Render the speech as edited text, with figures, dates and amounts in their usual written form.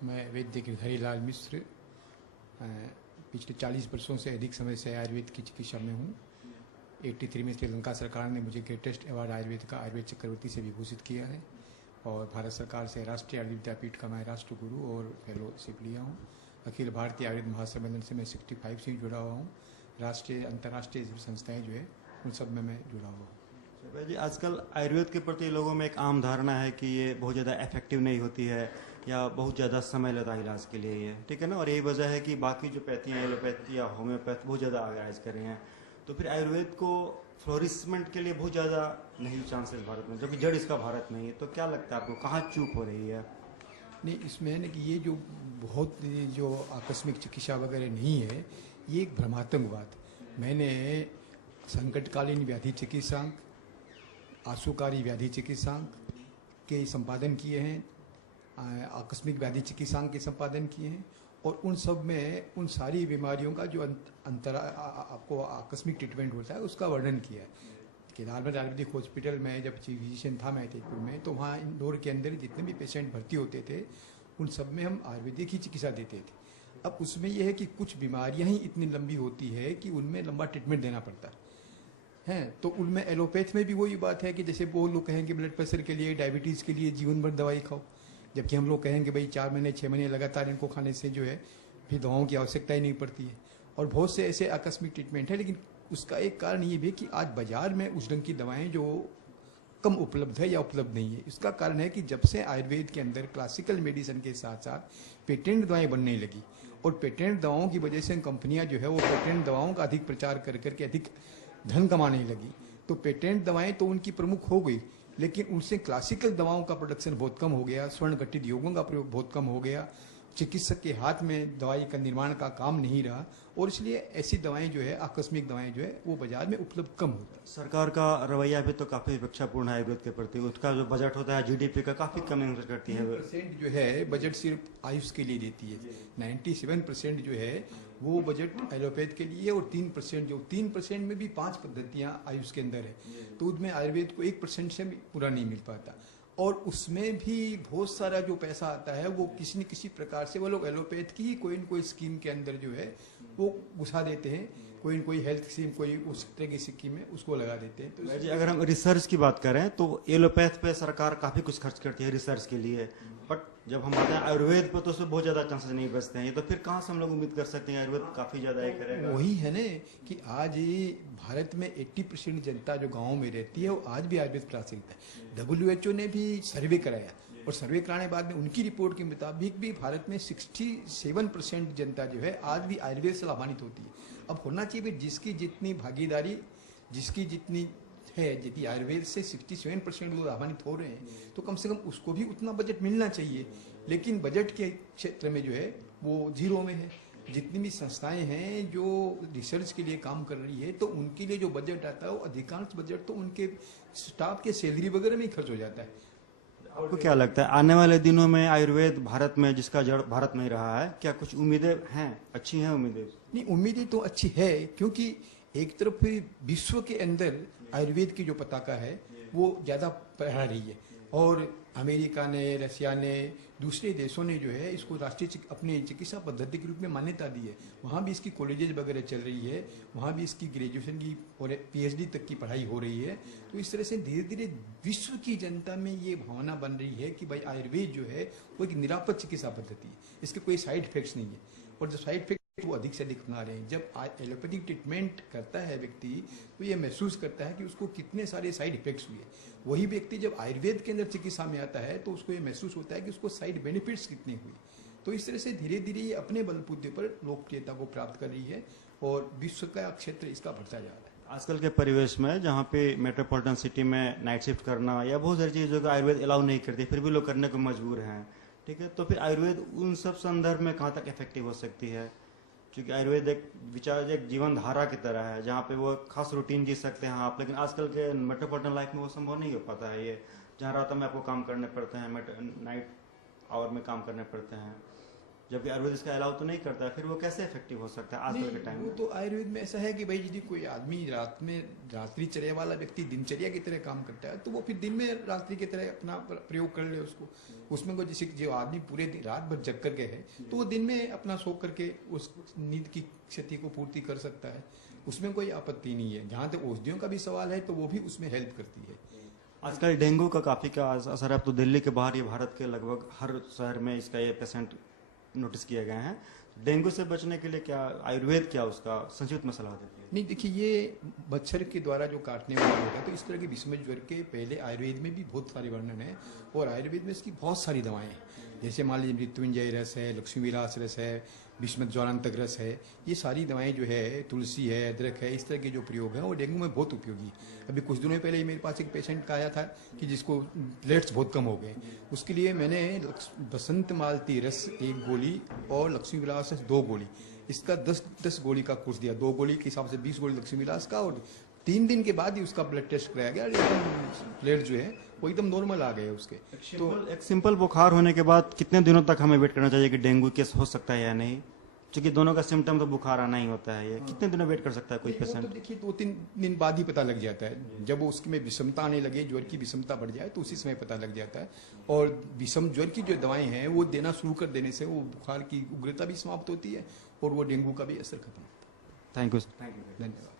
मैं वैद्य गिरधारी लाल मिश्र पिछले 40 वर्षों से अधिक समय से आयुर्वेद की चिकित्सा में हूँ। 83 में श्रीलंका सरकार ने मुझे ग्रेटेस्ट अवार्ड आयुर्वेद का आयुर्वेद चक्रवर्ती से विभूषित किया है और भारत सरकार से राष्ट्रीय आयुर्वेद विद्यापीठ का मैं राष्ट्रगुरु और फेलोशिप लिया हूँ। अखिल भारतीय आयुर्वेद महासम्मेलन से मैं 65 से जुड़ा हुआ हूँ। राष्ट्रीय अंतर्राष्ट्रीय संस्थाएं जो है उन सब में मैं जुड़ा हुआ हूँ। जी, आजकल आयुर्वेद के प्रति लोगों में एक आम धारणा है कि ये बहुत ज़्यादा इफेक्टिव नहीं होती है या बहुत ज़्यादा समय लेता है इलाज के लिए, ये ठीक है ना। और यही वजह है कि बाकी जो पैथियाँ एलोपैथी या होम्योपैथ बहुत ज़्यादा आगाज कर रही हैं, तो फिर आयुर्वेद को फ्लोरिशमेंट के लिए बहुत ज़्यादा नहीं चांसेस भारत में, जो कि जड़ इसका भारत में ही है। तो क्या लगता है आपको, कहाँ चूक हो रही है? नहीं, इसमें है ना कि ये जो बहुत जो आकस्मिक चिकित्सा वगैरह नहीं है, ये एक भ्रमात्मक बात। मैंने संकटकालीन व्याधि चिकित्सांक, आशुकारी व्याधि चिकित्सांक के संपादन किए हैं, आकस्मिक व्याधि चिकित्सांक के संपादन किए हैं और उन सब में उन सारी बीमारियों का जो आपको आकस्मिक ट्रीटमेंट होता है उसका वर्णन किया है। केदारनाथ आयुर्वेदिक हॉस्पिटल में जब चीफ फिजिशियन था मैं जयपुर में, तो वहाँ इंदौर के अंदर जितने भी पेशेंट भर्ती होते थे उन सब में हम आयुर्वेदिक ही चिकित्सा देते थे। अब उसमें यह है कि कुछ बीमारियाँ ही इतनी लंबी होती है कि उनमें लंबा ट्रीटमेंट देना पड़ता है हैं। तो उनमें एलोपैथ में भी वही बात है कि जैसे वो लोग कहेंगे ब्लड प्रेशर के लिए, डायबिटीज़ के लिए जीवन भर दवाई खाओ, जबकि हम लोग कहेंगे भाई 4 महीने 6 महीने लगातार इनको खाने से जो है फिर दवाओं की आवश्यकता ही नहीं पड़ती है। और बहुत से ऐसे आकस्मिक ट्रीटमेंट है, लेकिन उसका एक कारण ये भी कि आज बाजार में उस ढंग की दवाएं जो कम उपलब्ध है या उपलब्ध नहीं है। इसका कारण है कि जब से आयुर्वेद के अंदर क्लासिकल मेडिसिन के साथ साथ पेटेंट दवाएं बनने लगी और पेटेंट दवाओं की वजह से कंपनियां जो है वो पेटेंट दवाओं का अधिक प्रचार कर करके अधिक धन कमाने लगी, तो पेटेंट दवाएं तो उनकी प्रमुख हो गई, लेकिन उनसे क्लासिकल दवाओं का प्रोडक्शन बहुत कम हो गया, स्वर्ण घटित योगों का प्रयोग बहुत कम हो गया, चिकित्सक के हाथ में दवाई का निर्माण का काम नहीं रहा और इसलिए ऐसी दवाएं जो है, आकस्मिक दवाएं जो है वो बाजार में उपलब्ध कम होती है। सरकार का रवैया भी तो काफी विवक्षापूर्ण है आयुर्वेद के प्रति। उसका जो बजट होता है जीडीपी का काफी कम इन्वेस्ट करती है। 3% जो है बजट सिर्फ आयुष के लिए देती है, 97% जो है वो बजट एलोपैथ के लिए और 3% जो 3% में भी 5 पद्धतियां आयुष के अंदर है, तो उसमें आयुर्वेद को 1% से भी पूरा नहीं मिल पाता। और उसमें भी बहुत सारा जो पैसा आता है वो किसी न किसी प्रकार से वो लोग एलोपैथ की कोई न कोई स्कीम के अंदर जो है वो घुसा देते हैं, कोई न कोई हेल्थ स्कीम, कोई उस तरह की स्कीम है उसको लगा देते हैं। तो जी, अगर हम रिसर्च की बात करें तो एलोपैथ पे सरकार काफी कुछ खर्च करती है रिसर्च के लिए, बट जब हम आते हैं आयुर्वेद पर तो उसमें बहुत ज्यादा चांसेस नहीं बचते हैं। तो फिर कहाँ से हम लोग उम्मीद कर सकते हैं आयुर्वेद काफी ज्यादा ये करेगा? वही है ना कि आज ये भारत में 80% जनता जो गाँव में रहती है वो आज भी आयुर्वेद प्राचलित है। WHO ने भी सर्वे कराया और सर्वे कराने के बाद में उनकी रिपोर्ट के मुताबिक भी भारत में 67% जनता जो है आज भी आयुर्वेद से लाभान्वित होती है। अब होना चाहिए जिसकी जितनी भागीदारी, जिसकी जितनी है, यदि आयुर्वेद से 67% लोग लाभान्वित हो रहे हैं तो कम से कम उसको भी उतना बजट मिलना चाहिए, लेकिन बजट के क्षेत्र में जो है वो जीरो में है। जितनी भी संस्थाएं हैं जो रिसर्च के लिए काम कर रही है तो उनके लिए जो बजट आता है वो अधिकांश बजट तो उनके स्टाफ के सैलरी वगैरह में ही खर्च हो जाता है। आपको क्या लगता है आने वाले दिनों में आयुर्वेद भारत में, जिसका जड़ भारत में ही रहा है, क्या कुछ उम्मीदें हैं, अच्छी हैं उम्मीदें? नहीं, उम्मीदें तो अच्छी है क्योंकि एक तरफ विश्व के अंदर आयुर्वेद की जो पताका है वो ज़्यादा फहरा रही है और अमेरिका ने, रशिया ने, दूसरे देशों ने जो है इसको राष्ट्रीय अपनी चिकित्सा पद्धति के रूप में मान्यता दी है। वहाँ भी इसकी कॉलेजेस वगैरह चल रही है, वहाँ भी इसकी ग्रेजुएशन की और PhD तक की पढ़ाई हो रही है। तो इस तरह से धीरे धीरे विश्व की जनता में ये भावना बन रही है कि भाई आयुर्वेद जो है वो एक निरापद चिकित्सा पद्धति है, इसके कोई साइड इफेक्ट्स नहीं है और जो साइड इफेक्ट वो अधिक से अधिक अपना रहे हैं। जब एलोपैथिक ट्रीटमेंट करता है व्यक्ति तो ये महसूस करता है कि उसको कितने सारे साइड इफेक्ट्स हुए। वही व्यक्ति जब आयुर्वेद के अंदर चिकित्सा में आता है तो उसको ये महसूस होता है कि उसको साइड बेनिफिट्स कितने हुए। तो इस तरह से धीरे धीरे ये अपने बलबूते पर लोकप्रियता को प्राप्त कर रही है और विश्व का क्षेत्र इसका बढ़ता जा रहा है। आजकल के परिवेश में जहाँ पे मेट्रोपॉलिटन सिटी में नाइट शिफ्ट करना या बहुत सारी चीज़ों का आयुर्वेद अलाउ नहीं करती, फिर भी लोग करने को मजबूर हैं, ठीक है। तो फिर आयुर्वेद उन सब संदर्भ में कहाँ तक इफेक्टिव हो सकती है? क्योंकि आयुर्वेद एक विचार, एक जीवन धारा की तरह है जहाँ पे वो खास रूटीन जी सकते हैं आप, लेकिन आजकल के मेट्रोपॉलिटन लाइफ में वो संभव नहीं हो पाता है। ये जहाँ रात में आपको काम करने पड़ते हैं, नाइट आवर में काम करने पड़ते हैं, जबकि आयुर्वेद इसका अलाउ तो नहीं करता है, फिर वो कैसे इफेक्टिव हो सकता है आजकल के टाइम वो में? तो आयुर्वेद में ऐसा है कि भाई यदि कोई आदमी रात्रिचर्या वाला व्यक्ति दिनचर्या की तरह काम करता है तो वो फिर दिन में रात्रि की तरह अपना प्रयोग कर ले उसको। उसमें कोई जैसे जो आदमी पूरे रात भर जग करके है तो वो दिन में अपना सो करके उस नींद की क्षति को पूर्ति कर सकता है, उसमें कोई आपत्ति नहीं है। जहाँ तक औषधियों का भी सवाल है तो वो भी उसमें हेल्प करती है। आजकल डेंगू का काफी का असर है, अब तो दिल्ली के बाहर ये भारत के लगभग हर शहर में इसका ये पेशेंट नोटिस किए गए हैं। डेंगू से बचने के लिए क्या आयुर्वेद क्या उसका संक्षिप्त में सलाह देती है? नहीं देखिए, ये मच्छर के द्वारा जो काटने वाला होता है तो इस तरह के विषम ज्वर के पहले आयुर्वेद में भी बहुत सारे वर्णन है और आयुर्वेद में इसकी बहुत सारी दवाएं हैं। जैसे मान लीजिए मृत्युंजय रस है, लक्ष्मी विलास रस है, विषम ज्वालांतक रस है, ये सारी दवाएं जो है, तुलसी है, अदरक है, इस तरह के जो प्रयोग हैं वो डेंगू में बहुत उपयोगी है। अभी कुछ दिनों पहले मेरे पास एक पेशेंट का आया था कि जिसको प्लेट्स बहुत कम हो गए, उसके लिए मैंने बसंत मालती रस 1 गोली और लक्ष्मी विलास रस 2 गोली, इसका 10 गोली का कोर्स दिया। 2 गोली के हिसाब से 20 गोली लक्ष्मी विलास का, और 3 दिन के बाद ही उसका ब्लड टेस्ट कराया गया, एकदम प्लेट जो है वो एकदम नॉर्मल आ गए उसके। तो एक सिंपल बुखार होने के बाद कितने दिनों तक हमें वेट करना चाहिए कि डेंगू केस हो सकता है या नहीं? क्योंकि दोनों का सिम्टम तो बुखार आना ही होता है, ये कितने दिनों वेट कर सकता है कोई वो पेशेंट? तो देखिए 2-3 दिन बाद ही पता लग जाता है। जब वो उसमें विषमता आने लगे, ज्वर की विषमता बढ़ जाए तो उसी समय पता लग जाता है। और विषम ज्वर की जो दवाएं हैं वो देना शुरू कर देने से वो बुखार की उग्रता भी समाप्त होती है और वो डेंगू का भी असर खत्म होता है। Thank you. धन्यवाद।